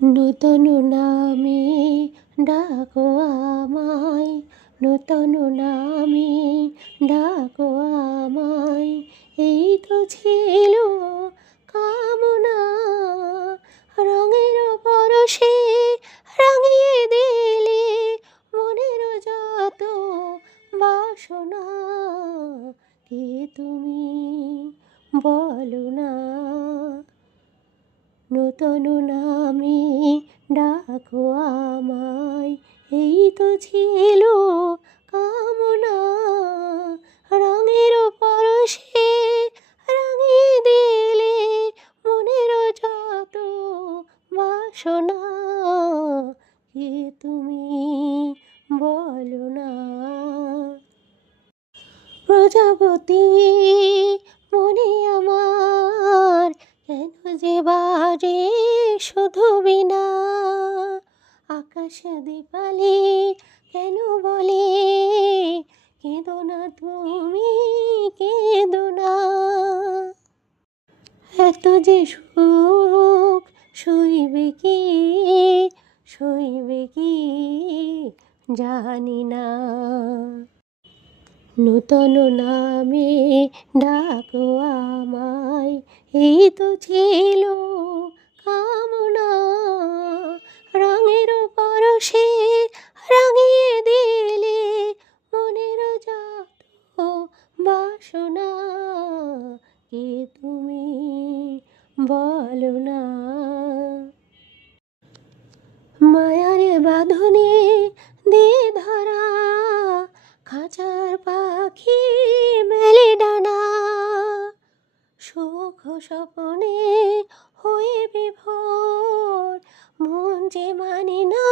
নূতন নামে ডাকো আমায়, নূতন নামে ডাকো আমায়। এই তো ছিল কামনা, রঙের পরশে রাঙিয়ে দিলে মনের যত বাসনা। কে তুমি বলো না, নূতন নামে ডাকো আমায়। এই তো ছিল কামনা, রঙের পরশে রাঙিয়ে দিলে মনের যত বাসনা। কে তুমি বলো না, প্রজাপতি মনে আমার কেন যে বাজে শুধু বিনা। আকাশ দীপালি কেন বলে কেঁদো না তুমি, কেঁদো না। এত যে সুখ সইবে কি, সইবে কি জানি না। নূতন নামে ডাকো আমায়। এই তো ছিল কামনা, রঙের পরশে রাঙিয়ে দিলে মনের যত বাসনা। কে তুমি বলো না, মায়ার বাঁধনে দিয়ে ধরা খাঁচার পাখি মেলে ডানা। সুখ স্বপনে হয়ে বিভোর, মন যে মানে না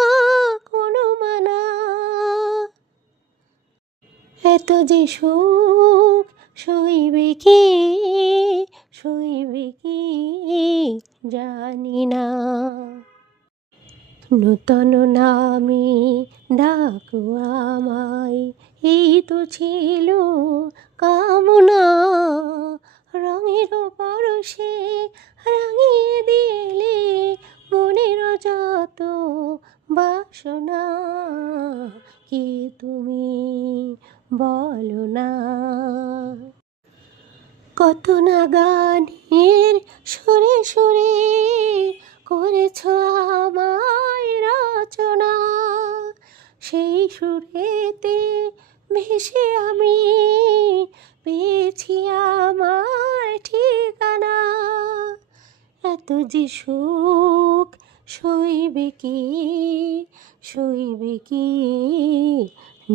কোনো মানা। এত যে সুখ সইবে কি, সইবে কি জানি না। নূতন নামে ডাকো আমায়। এই তো ছিল কামনা, রঙের পরশে রাঙিয়ে দিলে মনের যত বাসনা। কে তুমি বলো না, কত না গানের সুরে সুরে করেছ আমায় রচনা। সেই সুরেতে ভেসে আমি পেয়েছি আমার ঠিকানা। এত যে সুখ সইবে কি, সইবে কি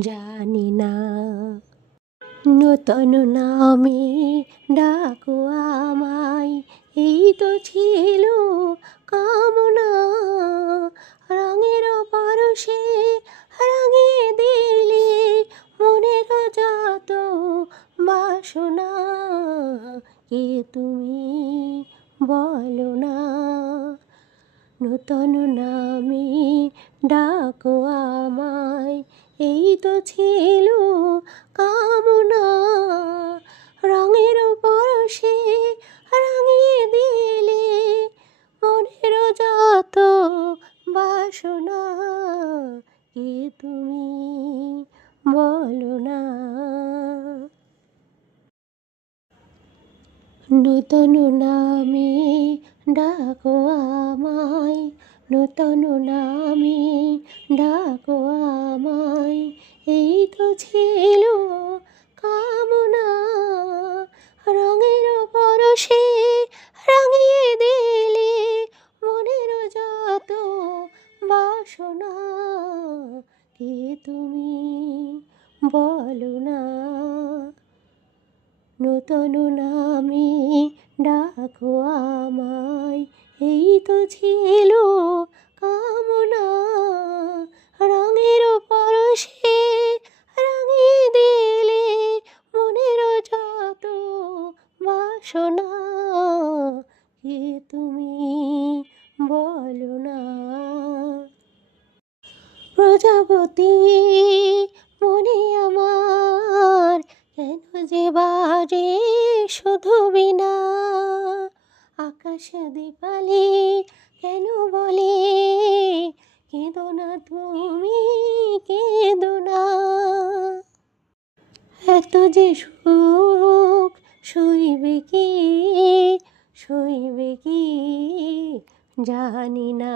জানি না। নূতন নামে ডাকো আমায়। এই তো ছিল কামনা, রঙের পরশে রাঙিয়ে দিলে মনের যত বাসনা। কে তুমি বলো না, নূতন নামে ডাকো আমায়। এই তো ছিল কামনা, রঙের পরশে রাঙিয়ে দিলে মনের যত বাসনা। কে তুমি বলো না, নূতন নামে ডাকো আমায়, নূতন নামে ডাকো আমায়। এই তো ছিল কামনা, রঙের পরশে রাঙিয়ে দিলে মনের যত বাসনা। কে তুমি বলো না, নূতন নামে ডাকো আমায়। এই তো ছিল কামনা, রঙের পরশে রাঙিয়ে দিলে মনের যত বাসনা। কে তুমি বলো না, প্রজাপতি মনে আমার কেন যে বাজে শুধু বিনা। আকাশ দীপালি কেন বলে তুমি কেঁদো না। এত যে সুখ সইবে কি, সইবে কি জানি না।